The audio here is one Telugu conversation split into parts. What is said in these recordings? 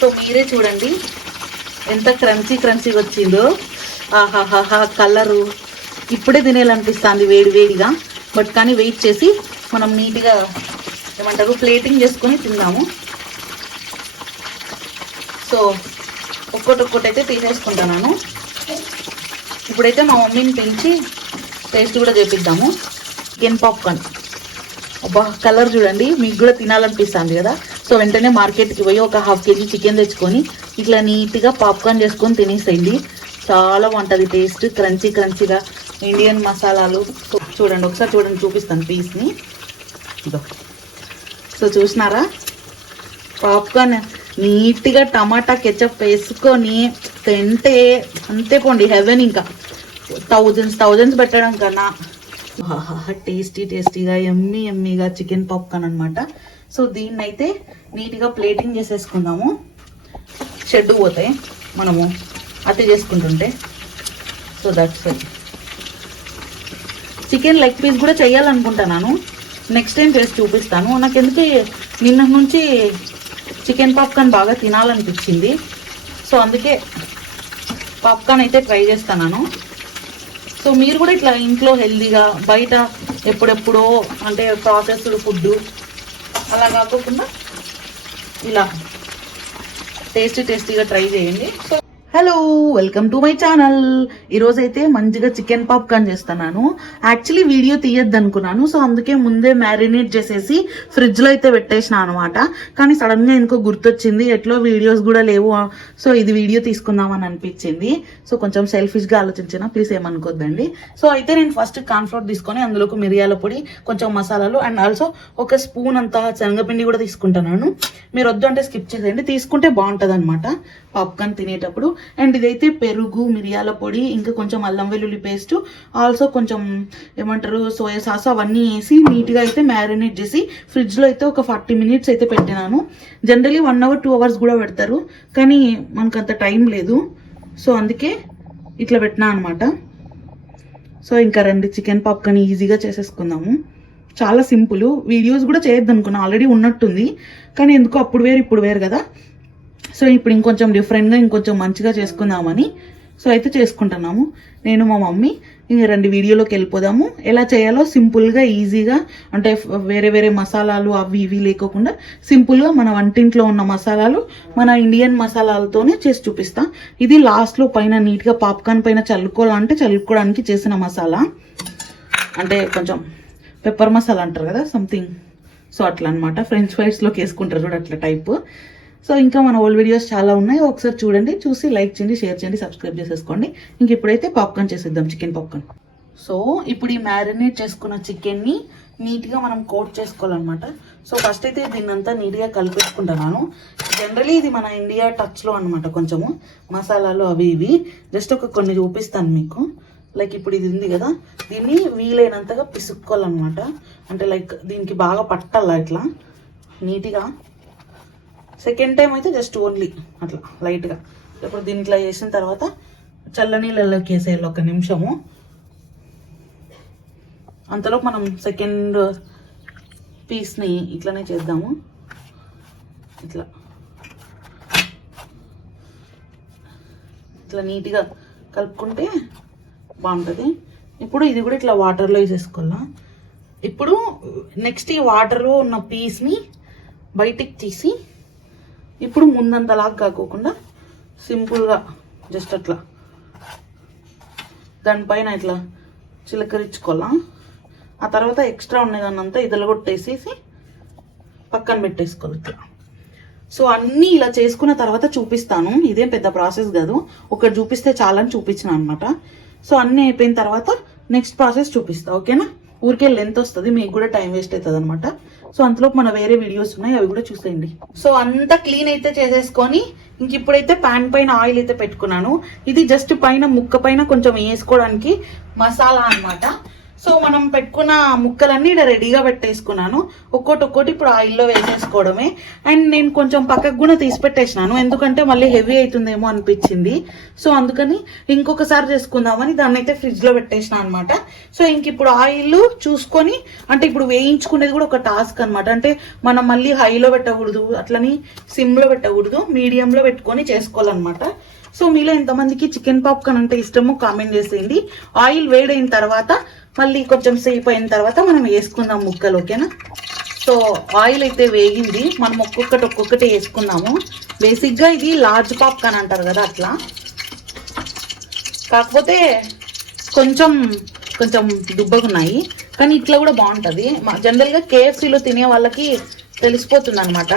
సో మీరే చూడండి. ఎంత క్రంచీ క్రంచీగా వచ్చిందో. ఆహాహాహా కలరు. ఇప్పుడే తినేయాలనిపిస్తుంది వేడి వేడిగా. బట్ కానీ వెయిట్ చేసి మనం నీట్గా ఏమంటారు ప్లేటింగ్ చేసుకొని తిందాము. సో ఒక్కొక్కటి ఒక్కొక్కటి అయితే ఇప్పుడైతే మా మమ్మీని పెంచి టేస్ట్ కూడా చేపిద్దాము. గెన్ పాప్కార్న్? అబ్బా కలర్ చూడండి. మీకు కూడా తినాలనిపిస్తుంది కదా. సో వెంటనే మార్కెట్కి పోయి ఒక హాఫ్ కేజీ చికెన్ తెచ్చుకొని ఇట్లా నీట్గా పాప్కార్న్ చేసుకొని తినేసేయండి. చాలా బాగుంటుంది టేస్ట్ క్రంచీ క్రంచీగా. ఇండియన్ మసాలాలు. చూడండి ఒకసారి చూడండి చూపిస్తాను పీస్ని. ఇదో. సో చూసినారా? పాప్కార్న్ నీట్గా టమాటా కెచప్ వేసుకొని తింటే అంతే పోండి హెవెన్ ఇంకా. థౌజండ్స్ థౌజండ్స్ పెట్టడం కన్నా. టేస్టీ టేస్టీగా ఎమ్మీ ఎమ్మీగా చికెన్ పాప్కార్న్ అనమాట సో దీన్ని అయితే నీట్గా ప్లేటింగ్ చేసేసుకుందాము. షెడ్ పోతాయి మనము అతి చేసుకుంటుంటే. So that's chicken leg piece కూడా చేయాలనుకుంటున్నాను నెక్స్ట్ టైం చేసి చూపిస్తాను. నాకు ఎందుకు నిన్న నుంచి చికెన్ పాప్కార్న్ బాగా తినాలనిపించింది. సో అందుకే పాప్కార్న్ అయితే ట్రై చేస్తున్నాను. సో మీరు కూడా ఇట్లా ఇంట్లో హెల్దీగా బయట ఎప్పుడెప్పుడో అంటే ప్రాసెస్డ్ ఫుడ్ అలా కాకుండా ఇలా. టేస్టీ టేస్టీగా ట్రై చేయండి. So hello welcome to my channel ఈరోజు అయితే మంచిగా చికెన్ పాప్కార్న్ చేస్తున్నాను. యాక్చువల్లీ వీడియో తీయద్దు అనుకున్నాను సో అందుకే ముందే మ్యారినేట్ చేసేసి ఫ్రిడ్జ్లో అయితే పెట్టేసిన అనమాట. కానీ సడన్గా ఇంకో గుర్తొచ్చింది ఎట్లో వీడియోస్ కూడా లేవు సో ఇది వీడియో తీసుకుందామని అనిపించింది. సో కొంచెం సెల్ఫిష్గా ఆలోచించిన ప్లీజ్ ఏమనుకోద్దండి. సో అయితే నేను ఫస్ట్ కాన్ఫ్లోర్ తీసుకొని అందులోకి మిరియాల పొడి కొంచెం మసాలాలు అండ్ ఆల్సో ఒక స్పూన్ అంత శనగపిండి కూడా తీసుకుంటున్నాను. మీరు వద్దు అంటే స్కిప్ చేసేయండి తీసుకుంటే బాగుంటుంది అనమాట పాప్కార్న్ తినేటప్పుడు. అండ్ ఇదైతే పెరుగు మిరియాల పొడి ఇంకా కొంచెం అల్లం వెల్లుల్లి పేస్ట్ ఆల్సో కొంచెం ఏమంటారు సోయా సాస్ అవన్నీ వేసి నీట్గా అయితే మ్యారినేట్ చేసి ఫ్రిడ్జ్లో అయితే ఒక ఫార్టీ మినిట్స్ అయితే పెట్టినాను. Generally one hour two hours కూడా పెడతారు. కానీ మనకు అంత టైం లేదు. సో అందుకే ఇట్లా పెట్టినా అనమాట సో ఇంకా రెండు చికెన్ పాప్కార్న్ ఈజీగా చేసేసుకుందాము. చాలా సింపుల్. వీడియోస్ కూడా చేయొద్దు అనుకున్నా ఆల్రెడీ ఉన్నట్టుంది. కానీ ఎందుకో అప్పుడు వేరు ఇప్పుడు వేరు కదా. సో ఇప్పుడు ఇంకొంచెం డిఫరెంట్గా ఇంకొంచెం మంచిగా చేసుకుందామని సో అయితే చేసుకుంటున్నాము. నేను మా మమ్మీ ఇంక రెండు వీడియోలోకి వెళ్ళిపోదాము. ఎలా చేయాలో సింపుల్గా ఈజీగా అంటే వేరే వేరే మసాలాలు అవి ఇవి లేకోకుండా సింపుల్గా మన వంటింట్లో ఉన్న మసాలాలు మన ఇండియన్ మసాలాలతోనే చేసి చూపిస్తా. ఇది లాస్ట్లో పైన నీట్గా పాప్కార్న్ పైన చల్లుకోవాలంటే చల్లుకోవడానికి చేసిన మసాలా. అంటే కొంచెం పెప్పర్ మసాలా అంటారు కదా సంథింగ్ సో అట్లా అనమాట ఫ్రెంచ్ ఫ్రైస్లోకి వేసుకుంటారు చూడట్ల అట్లా టైప్ సో ఇంకా మన ఓల్డ్ వీడియోస్ చాలా ఉన్నాయి. ఒకసారి చూడండి చూసి లైక్ చేయండి షేర్ చేయండి సబ్స్క్రైబ్ చేసేసుకోండి. ఇంక ఇప్పుడైతే పాప్కార్న్ చేసేద్దాం చికెన్ పాప్కార్న్ సో ఇప్పుడు ఈ మ్యారినేట్ చేసుకున్న చికెన్ని నీట్గా మనం కోట్ చేసుకోవాలన్నమాట. సో ఫస్ట్ అయితే దీన్ని అంతా నీట్గా కలిపేసుకుంటున్నాను జనరలీ ఇది మన ఇండియా టచ్లో అనమాట కొంచెము. మసాలాలు అవి ఇవి. జస్ట్ ఒక కొన్ని చూపిస్తాను మీకు. లైక్ ఇప్పుడు ఇది ఉంది కదా. దీన్ని వీలైనంతగా పిసుక్కోవాలన్నమాట. అంటే లైక్ దీనికి బాగా పట్టాల ఇట్లా? నీట్గా సెకండ్ టైం అయితే జస్ట్ ఓన్లీ అట్లా లైట్గా ఇప్పుడు దీని ఇట్లా చేసిన తర్వాత చల్లనీళ్ళలోకి వేసేయాలి ఒక నిమిషము. అంతలో మనం సెకండ్ పీస్ని ఇట్లనే చేద్దాము. ఇట్లా. ఇట్లా నీట్గా కలుపుకుంటే బాగుంటుంది. ఇప్పుడు ఇది కూడా ఇట్లా వాటర్లో వేసేసుకోవాలా. ఇప్పుడు నెక్స్ట్ ఈ వాటర్లో ఉన్న పీస్ని బయటికి తీసి ఇప్పుడు ముందంతలాగా కాకోకుండా సింపుల్గా జస్ట్ అట్లా. దానిపైన ఇట్లా చిలకరించుకోవాలా? ఆ తర్వాత ఎక్స్ట్రా ఉన్నదాన్నంతా ఇదలగొట్టేసేసి పక్కన పెట్టేసుకోవాలి ఇట్లా. సో అన్నీ ఇలా చేసుకున్న తర్వాత చూపిస్తాను. ఇదేం పెద్ద ప్రాసెస్ కాదు. ఒకటి చూపిస్తే చాలని చూపించిన అనమాట సో అన్నీ అయిపోయిన తర్వాత నెక్స్ట్ ప్రాసెస్ చూపిస్తా. ఓకేనా? ఊరికే లెంత్ వస్తుంది. మీకు కూడా టైం వేస్ట్ అవుతుంది అనమాట సో అంతలోపు మన వేరే వీడియోస్ ఉన్నాయి అవి కూడా చూసేయండి. సో అంతా క్లీన్ అయితే చేసేసుకొని ఇంక ఇప్పుడైతే పాన్ పైన ఆయిల్ అయితే పెట్టుకున్నాను. ఇది జస్ట్ పైన ముక్క పైన కొంచెం వేసుకోవడానికి మసాలా అన్నమాట. సో మనం పెట్టుకున్న ముక్కలన్నీ ఇక్కడ రెడీగా పెట్టేసుకున్నాను. ఒక్కోటి ఒక్కోటి ఇప్పుడు ఆయిల్లో వేసేసుకోవడమే. అండ్ నేను కొంచెం పక్కకు కూడా తీసి పెట్టేసినాను. ఎందుకంటే మళ్ళీ హెవీ అవుతుందేమో అనిపించింది. సో అందుకని ఇంకొకసారి చేసుకుందామని దాన్ని అయితే ఫ్రిడ్జ్లో పెట్టేసిన అనమాట సో ఇంక ఇప్పుడు ఆయిల్ చూసుకొని అంటే ఇప్పుడు వేయించుకునేది కూడా ఒక టాస్క్ అన్నమాట. అంటే మనం మళ్ళీ హైలో పెట్టకూడదు అట్లని సిమ్లో పెట్టకూడదు మీడియంలో పెట్టుకొని చేసుకోవాలన్నమాట. సో మీలో ఎంతమందికి చికెన్ పాప్కార్న్ అంటే ఇష్టమో కామెంట్ చేసేయండి. ఆయిల్ వేడైన తర్వాత మళ్ళీ కొంచెం సేపు అయిన తర్వాత మనం వేసుకుందాం ముక్కలు ఓకేనా? సో ఆయిల్ అయితే వేగింది. మనం ఒక్కొక్కటి ఒక్కొక్కటి వేసుకుందాము బేసిక్గా ఇది లార్జ్ పాప్కార్న్ అంటారు కదా అట్లా. కాకపోతే కొంచెం కొంచెం దుబ్బగున్నాయి. కానీ ఇట్లా కూడా బాగుంటుంది. జనరల్గా కేఎఫ్సీలో తినే వాళ్ళకి తెలిసిపోతుంది అనమాట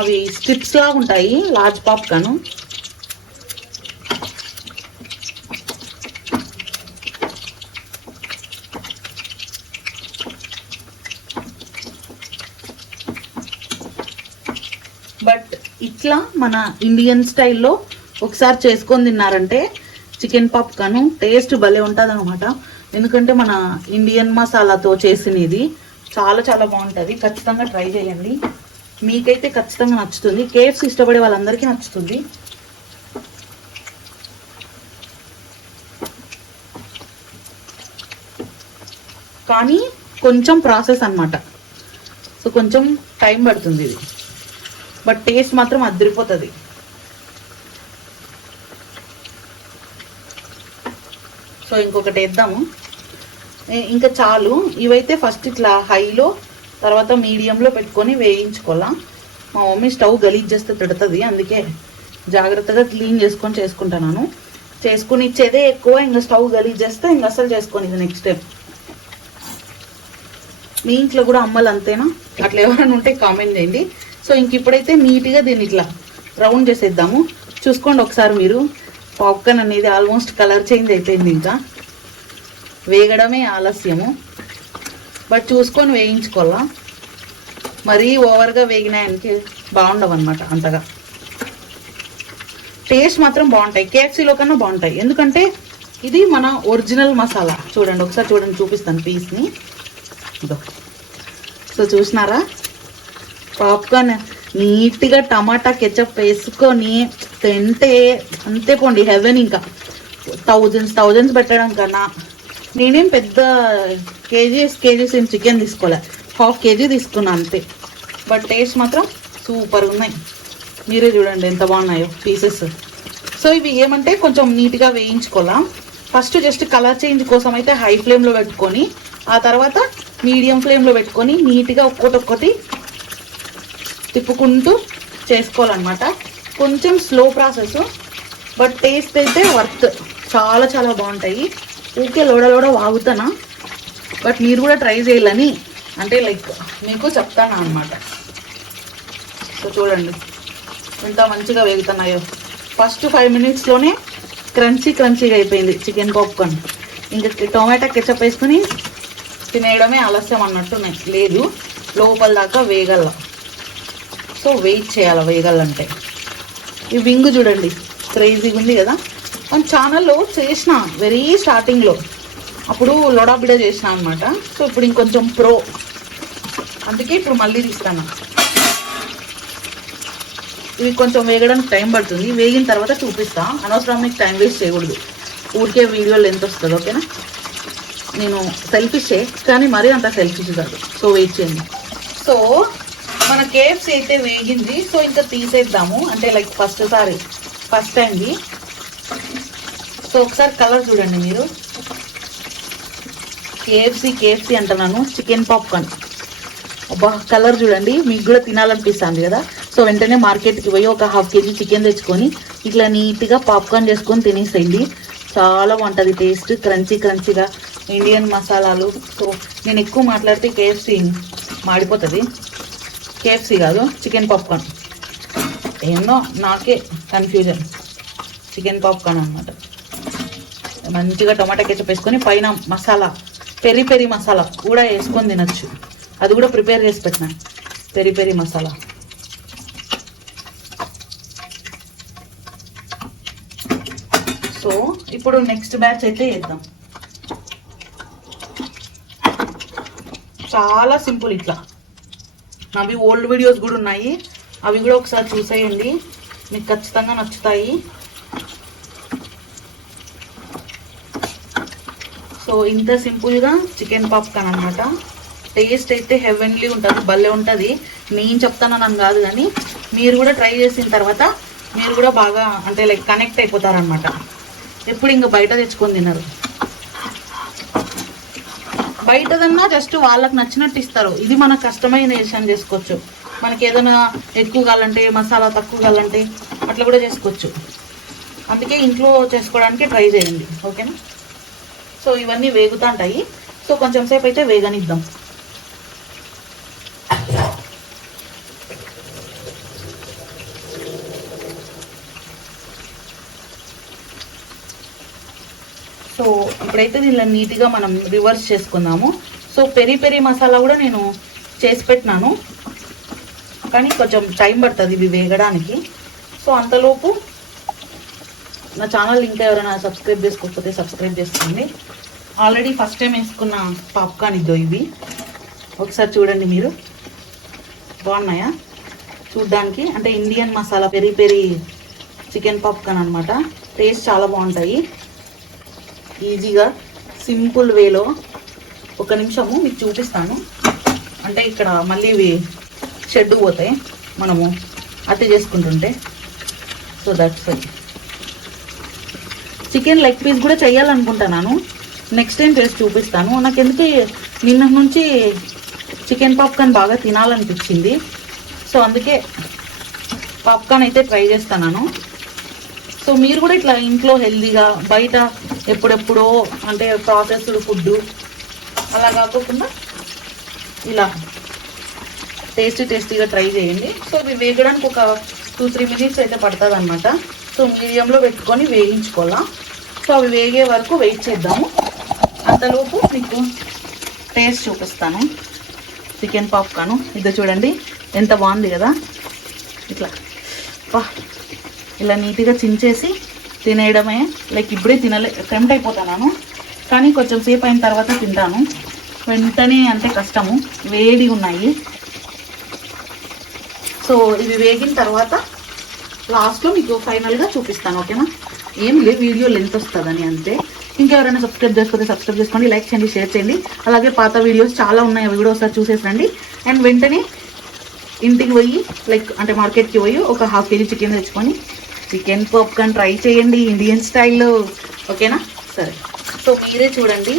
అవి స్ట్రిప్స్ లాగా ఉంటాయి లార్జ్ పాప్కార్న్ బట్ ఇట్లా మన ఇండియన్ స్టైల్లో ఒకసారి చేసుకొని తిన్నారంటే చికెన్ పాప్కార్న్ టేస్ట్ భలే ఉంటుంది అనమాట ఎందుకంటే మన ఇండియన్ మసాలాతో చేసినది చాలా చాలా బాగుంటుంది. ఖచ్చితంగా ట్రై చేయండి. మీకైతే ఖచ్చితంగా నచ్చుతుంది. కేఎఫ్స్ ఇష్టపడే వాళ్ళందరికీ నచ్చుతుంది. కానీ కొంచెం ప్రాసెస్ అనమాట సో కొంచెం టైం పడుతుంది ఇది. బట్ టేస్ట్ మాత్రం అదిరిపోతుంది. సో ఇంకొకటి వేద్దాము. ఇంకా చాలు. ఇవైతే ఫస్ట్ ఇట్లా హైలో తర్వాత మీడియంలో పెట్టుకొని వేయించుకోవాలా. మా మమ్మీ స్టవ్ గలీజ్ చేస్తే తిడుతుంది అందుకే జాగ్రత్తగా క్లీన్ చేసుకొని చేసుకుంటున్నాను చేసుకుని ఇచ్చేదే ఎక్కువ ఇంకా స్టవ్ గలీజ్ చేస్తే ఇంకా అసలు చేసుకొని ఇది నెక్స్ట్ టైం. మీ ఇంట్లో కూడా అమ్మలు అంతేనా? అట్లా ఎవరైనా ఉంటే కామెంట్ చేయండి. సో ఇంక ఇప్పుడైతే నీట్గా దీన్ని ఇట్లా రౌండ్ చేసేద్దాము. చూసుకోండి ఒకసారి మీరు. పాప్కార్న్ అనేది ఆల్మోస్ట్ కలర్ చేంజ్ అయిపోయింది ఇంకా. వేగడమే ఆలస్యము. బట్ చూసుకొని వేయించుకోవాలా? మరీ ఓవర్గా వేగినాయనికి బాగుండవన్నమాట అంతగా. టేస్ట్ మాత్రం బాగుంటాయి. కేఎఫ్సీలో కన్నా బాగుంటాయి. ఎందుకంటే ఇది మన ఒరిజినల్ మసాలా. చూడండి ఒకసారి చూడండి చూపిస్తాను పీస్ని. ఇదో. సో చూసినారా? పాప్కార్న్ నీట్గా టమాటా కెచప్ వేసుకొని తింటే అంతే పోండి హెవెన్ ఇంకా. థౌజండ్స్ థౌజండ్స్ పెట్టడం కన్నా. నేనేం పెద్ద కేజీస్ కేజీస్ ఏం చికెన్ తీసుకోలే. హాఫ్ కేజీ తీసుకున్నా అంతే. బట్ టేస్ట్ మాత్రం సూపర్ ఉన్నాయి. మీరే చూడండి ఎంత బాగున్నాయో పీసెస్. సో ఇవి ఏమంటే కొంచెం నీట్గా వేయించుకోవాలా. ఫస్ట్ జస్ట్ కలర్ చేంజ్ కోసం అయితే హై ఫ్లేమ్లో పెట్టుకొని ఆ తర్వాత మీడియం ఫ్లేమ్లో పెట్టుకొని నీట్గా ఒక్కొక్కటి ఒక్కటి తిప్పుకుంటూ చేసుకోవాలన్నమాట. కొంచెం స్లో ప్రాసెస్ బట్ టేస్ట్ అయితే వర్త్ చాలా చాలా బాగుంటాయి. ఊరికే లోడ లోడ వాగుతానా? బట్ మీరు కూడా ట్రై చేయాలని అంటే లైక్ మీకు చెప్తాను అనమాట సో చూడండి ఎంత మంచిగా వేగుతున్నాయో. ఫస్ట్ ఫైవ్ మినిట్స్లోనే క్రంచీ క్రంచీగా అయిపోయింది చికెన్ పాప్కార్న్ ఇంకా టొమాటో కెచప్ వేసుకుని తినేయడమే ఆలస్యం అన్నట్టున్నాయి. లేదు లోపల దాకా వేగల. సో వెయిట్ చేయాలి? వేయగలంటే. ఈ వింగ్ చూడండి. క్రేజీగా ఉంది కదా? మన ఛానల్లో చేసిన వెరీ స్టార్టింగ్లో అప్పుడు లొడాబిడ చేసిన అనమాట సో ఇప్పుడు ఇంకొంచెం ప్రో అందుకే ఇప్పుడు మళ్ళీ తీస్తాను. ఇవి కొంచెం వేగడానికి టైం పడుతుంది. వేగిన తర్వాత చూపిస్తా. అనవసరం మీకు టైం వేస్ట్ చేయకూడదు. ఊరికే వీడియో లెంత్ వస్తుంది ఓకేనా నేను సెల్ఫిషే కానీ మరీ అంత సెల్ఫిష్ కాదు. సో వెయిట్ చేయండి. సో మన కేఎఫ్సీ అయితే వేగింది. సో ఇంకా తీసేద్దాము. అంటే లైక్ ఫస్ట్ సారి ఫస్ట్ టైంది సో ఒకసారి కలర్ చూడండి మీరు. కేఎఫ్సీ కేఎఫ్సీ అంటున్నాను. చికెన్ పాప్కార్న్ అబ్బా కలర్ చూడండి. మీకు కూడా తినాలనిపిస్తుంది కదా. సో వెంటనే మార్కెట్కి పోయి ఒక హాఫ్ కేజీ చికెన్ తెచ్చుకొని ఇట్లా నీట్గా పాప్కార్న్ చేసుకొని తినేసేయండి. చాలా బాగుంటుంది టేస్ట్ క్రంచీ క్రంచీగా ఇండియన్ మసాలాలు. సో నేను ఎక్కువ మాట్లాడితే కేఎఫ్సీ మాడిపోతుంది. కేఎఫ్సీ కాదు చికెన్ పాప్కార్న్ ఏందో నాకే కన్ఫ్యూజన్ చికెన్ పాప్కార్న్ అనమాట మంచిగా టమాటా కెచప్ వేసుకొని పైన మసాలా పెరి పెరి మసాలా కూడా వేసుకొని తినచ్చు. అది కూడా ప్రిపేర్ చేసి పెట్టిన. Peri peri masala. సో ఇప్పుడు నెక్స్ట్ బ్యాచ్ అయితే వేద్దాం చాలా సింపుల్ ఇట్లా. అవి ఓల్డ్ వీడియోస్ కూడా ఉన్నాయి. అవి కూడా ఒకసారి చూసేయండి. మీకు ఖచ్చితంగా నచ్చుతాయి. సో ఇంత సింపుల్గా చికెన్ పాప్కాన్ అనమాట టేస్ట్ అయితే హెవెన్లీ ఉంటుంది భలే ఉంటుంది. నేను చెప్తానని కాదు కానీ మీరు కూడా ట్రై చేసిన తర్వాత మీరు కూడా బాగా అంటే లైక్ కనెక్ట్ అయిపోతారనమాట ఎప్పుడు ఇంకా బయట తెచ్చుకొని తినరు. బయటదన్నా జస్ట్ వాళ్ళకి నచ్చినట్టు ఇస్తారు. ఇది మన కస్టమైజేషన్ చేసుకోవచ్చు. మనకి ఏదైనా ఎక్కువ కావాలంటే మసాలా తక్కువ కావాలంటే అట్లా కూడా చేసుకోవచ్చు. అందుకే ఇంట్లో చేసుకోవడానికి ట్రై చేయండి. ఓకేనా? సో ఇవన్నీ వేగుతా ఉంటాయి. సో కొంచెం సేపు అయితే వేగనిద్దాం సో ఇప్పుడైతే దీనిలో నీట్గా మనం రివర్స్ చేసుకుందాము. సో పెరి పెరి మసాలా కూడా నేను చేసి పెట్టినాను. కానీ కొంచెం టైం పడుతుంది ఇవి వేగడానికి. సో అంతలోపు నా ఛానల్ ఇంకా ఎవరైనా సబ్స్క్రైబ్ చేసుకోకపోతే సబ్స్క్రైబ్ చేసుకోండి. ఆల్రెడీ ఫస్ట్ టైం వేసుకున్న పాప్కార్న్ ఇద్దో ఇవి. ఒకసారి చూడండి మీరు. బాగున్నాయా? చూడ్డానికి అంటే Indian masala peri peri chicken popcorn అనమాట టేస్ట్ చాలా బాగుంటాయి. ఈజీగా సింపుల్ వేలో ఒక నిమిషము మీకు చూపిస్తాను. అంటే ఇక్కడ మళ్ళీ ఇవి షెడ్ పోతాయి మనము అతి చేసుకుంటుంటే. So that's chicken leg piece కూడా చేయాలనుకుంటున్నాను. నెక్స్ట్ టైం చేసి చూపిస్తాను. నాకు ఎందుకు నిన్న నుంచి చికెన్ పాప్కార్న్ బాగా తినాలనిపించింది. సో అందుకే పాప్కార్న్ అయితే ట్రై చేస్తున్నాను. సో మీరు కూడా ఇట్లా ఇంట్లో హెల్దీగా బయట ఎప్పుడెప్పుడో అంటే ప్రాసెస్డ్ ఫుడ్ అలా కాకుండా ఇలా టేస్టీ టేస్టీగా ట్రై చేయండి. సో ఇవి వేగడానికి ఒక టూ త్రీ మినిట్స్ అయితే పడుతుంది అనమాట సో మీడియంలో పెట్టుకొని వేగించుకోవాలా సో అవి వేగే వరకు వెయిట్ చేద్దాము. అంతలోపు మీకు టేస్ట్ చూపిస్తాను. చికెన్ పాప్కాను ఇది చూడండి ఎంత బాగుంది కదా. ఇట్లా. వా. ఇలా నీట్గా చించేసి తినేయడమే. లైక్ ఇప్పుడే తినలే టెంప్ట్ అయిపోతాను కానీ కొంచెం సేపు అయిన తర్వాత తింటాను. వెంటనే అంటే కష్టము. వేడి ఉన్నాయి. సో ఇవి వేగిన తర్వాత లాస్ట్లో మీకు ఫైనల్గా చూపిస్తాను ఓకేనా? ఏం లేదు వీడియో లెంత్ వస్తుందని అంతే. ఇంకెవరైనా సబ్స్క్రైబ్ చేసుకోతే సబ్స్క్రైబ్ చేసుకోండి లైక్ చేయండి షేర్ చేయండి. అలాగే పాత వీడియోస్ చాలా ఉన్నాయి అవి కూడా ఒకసారి చూసేసండి అండ్ వెంటనే ఇంటికి పోయి లైక్ అంటే మార్కెట్కి పోయి ఒక హాఫ్ కేజీ చికెన్ తెచ్చుకొని చికెన్ పాప్కార్న్ ట్రై చేయండి ఇండియన్ స్టైల్లో ఓకేనా సరే. సో మీరే చూడండి.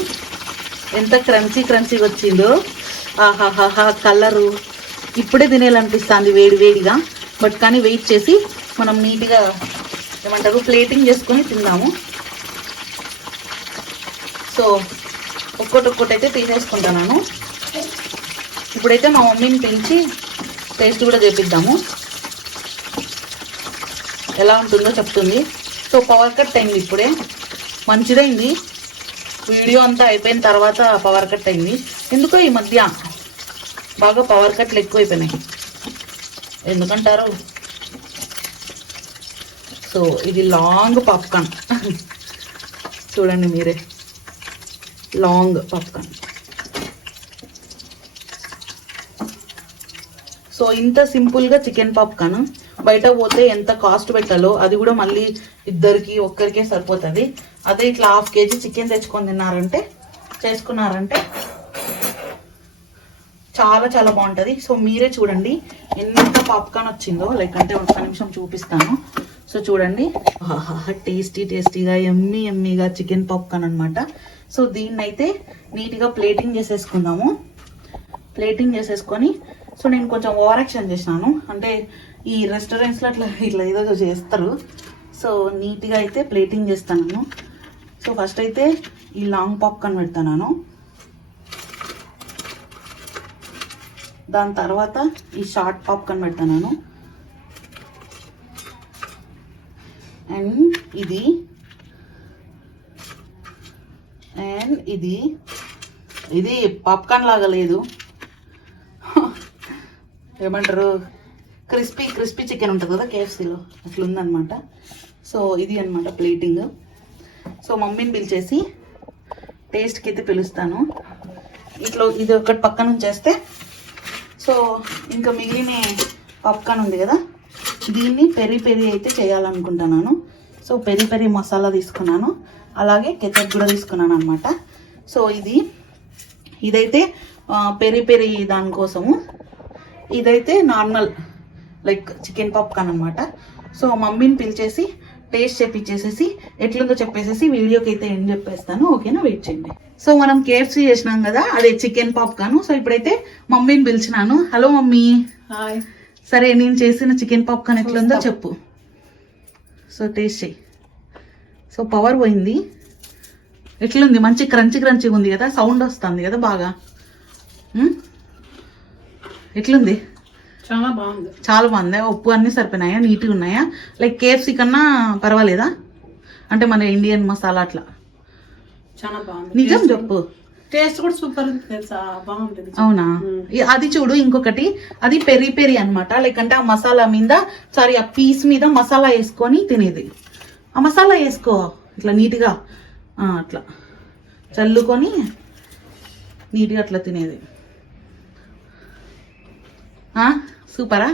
ఎంత క్రంచీ క్రంచీగా వచ్చిందో. ఆహాహాహా కలరు. ఇప్పుడే తినేయాలనిపిస్తుంది వేడి వేడిగా. బట్ కానీ వెయిట్ చేసి మనం నీట్గా ఏమంటారు ప్లేటింగ్ చేసుకొని తిందాము. సో ఒక్కొక్కటి ఒక్కొక్కటి అయితే తీసేసుకుంటాను ఇప్పుడైతే మా మమ్మీని పిలిచి టేస్ట్ కూడా చేపిద్దాము. ఎలా ఉంటుందో చెప్తుంది. సో పవర్ కట్ అయింది ఇప్పుడే. మంచిదైంది. వీడియో అంతా అయిపోయిన తర్వాత పవర్ కట్ అయింది. ఎందుకో ఈ మధ్య బాగా పవర్ కట్లు ఎక్కువైపోయినాయి. ఎందుకంటారు? సో ఇది లాంగ్ పాప్కార్న్ చూడండి మీరే. లాంగ్ పాప్కార్న్ సో ఇంత సింపుల్గా చికెన్ పాప్కార్న్ బయట పోతే ఎంత కాస్ట్ పెట్టాలో అది కూడా మళ్ళీ ఇద్దరికి ఒక్కరికే సరిపోతుంది. అదే ఇట్లా హాఫ్ కేజీ చికెన్ తెచ్చుకొని తిన్నారంటే చేసుకున్నారంటే చాలా చాలా బాగుంటుంది. సో మీరే చూడండి ఎంత పాప్కార్న్ వచ్చిందో లైక్ అంటే ఒక్క నిమిషం చూపిస్తాను. సో చూడండి టేస్టీ టేస్టీగా ఎమ్మీ ఎమ్మీగా చికెన్ పాప్కార్న్ అనమాట సో దీన్ని అయితే నీట్గా ప్లేటింగ్ చేసేసుకుందాము. ప్లేటింగ్ చేసేసుకొని సో నేను కొంచెం ఓవర్ యాక్షన్ చేసినాను. అంటే ఈ రెస్టారెంట్స్లో అట్లా ఇట్లా ఏదో చేస్తారు. సో నీట్గా అయితే ప్లేటింగ్ చేస్తాను సో ఫస్ట్ అయితే ఈ లాంగ్ పాప్కార్న్ పెడతాను దాని తర్వాత ఈ షార్ట్ పాప్కార్న్ పెడతాను అండ్ ఇది అండ్ ఇది ఇది పాప్కార్న్ లాగా లేదు. ఏమంటారు? క్రిస్పీ క్రిస్పీ చికెన్ ఉంటుంది కదా కేఎఫ్సీలో అట్లా ఉందన్నమాట. సో ఇది అనమాట ప్లేటింగ్. సో మమ్మీని పిలిచేసి టేస్ట్కి అయితే పిలుస్తాను. ఇట్లా ఇది ఒకటి పక్కన ఉంచేస్తే సో ఇంకా మిగిలిన పాప్కార్న్ ఉంది కదా దీన్ని పెరి పెరి అయితే చేయాలనుకుంటున్నాను. సో పెరి పెరి మసాలా తీసుకున్నాను. అలాగే కెచప్ కూడా తీసుకున్నాను అనమాట సో ఇది ఇదైతే పెరి పెరి దానికోసము. ఇదైతే నార్మల్ లైక్ చికెన్ పాప్కార్న్ అనమాట సో మమ్మీని పిలిచేసి టేస్ట్ చెప్పించేసేసి ఎట్లుందో చెప్పేసేసి వీడియోకి అయితే ఏం చెప్పేస్తాను. ఓకేనా? వెయిట్ చేయండి. సో మనం కేఎఫ్సీ చేసినాం కదా అదే చికెన్ పాప్కార్న్. సో ఇప్పుడైతే మమ్మీని పిలిచినాను. Hello mummy. హాయ్. సరే నేను చేసిన చికెన్ పాప్కార్న్ ఎట్లుందో. చెప్పు. సో టేస్ట్ చెయ్యి సో పవర్ పోయింది. ఎట్లుంది? మంచి క్రంచి క్రంచిగా ఉంది కదా సౌండ్ వస్తుంది కదా బాగా? ఎట్లుంది? చాలా బాగుంది. చాలా బాగుంది. ఉప్పు అన్నీ సరిపోయినాయా? నీట్గా ఉన్నాయా? లైక్ కేఎఫ్సీ కన్నా పర్వాలేదా? అంటే మన ఇండియన్ మసాలా అట్లా. చాలా బాగుంది. నిజం చెప్పు. టేస్ట్ కూడా సూపర్ తెలుసా? బాగుంటుంది అవునా? అది చూడు ఇంకొకటి. అది పెరి పెరి అనమాట లైక్ అంటే ఆ మసాలా మీద సారీ ఆ పీస్ మీద మసాలా వేసుకొని తినేది. ఆ మసాలా వేసుకో. ఇట్లా నీట్గా. అట్లా. చల్లుకొని నీట్గా అట్లా తినేది. సూపరా?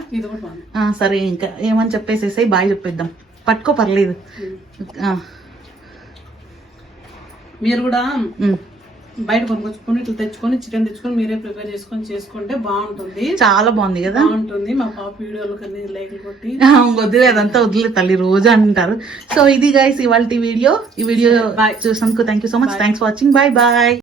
సరే ఇంకా ఏమని చెప్పేసేసి బాయ్ చెప్పేద్దాం. పట్టుకో పర్లేదు. మీరు కూడా. బయట కొనుక్కొచ్చుకొని ఇట్లా తెచ్చుకొని చికెన్ తెచ్చుకొని మీరే ప్రిపేర్ చేసుకొని చేసుకుంటే బాగుంటుంది. చాలా బాగుంది కదా? బాగుంటుంది. మా పాప వీడియోలు కానీ లైక్లు కొట్టి. వదిలే అదంతా వదిలే తల్లి రోజు అంటారు. సో ఇది గైస్ ఇవాళ వీడియో. ఈ వీడియో. చూసినందుకు thank you so much. Thanks watching bye bye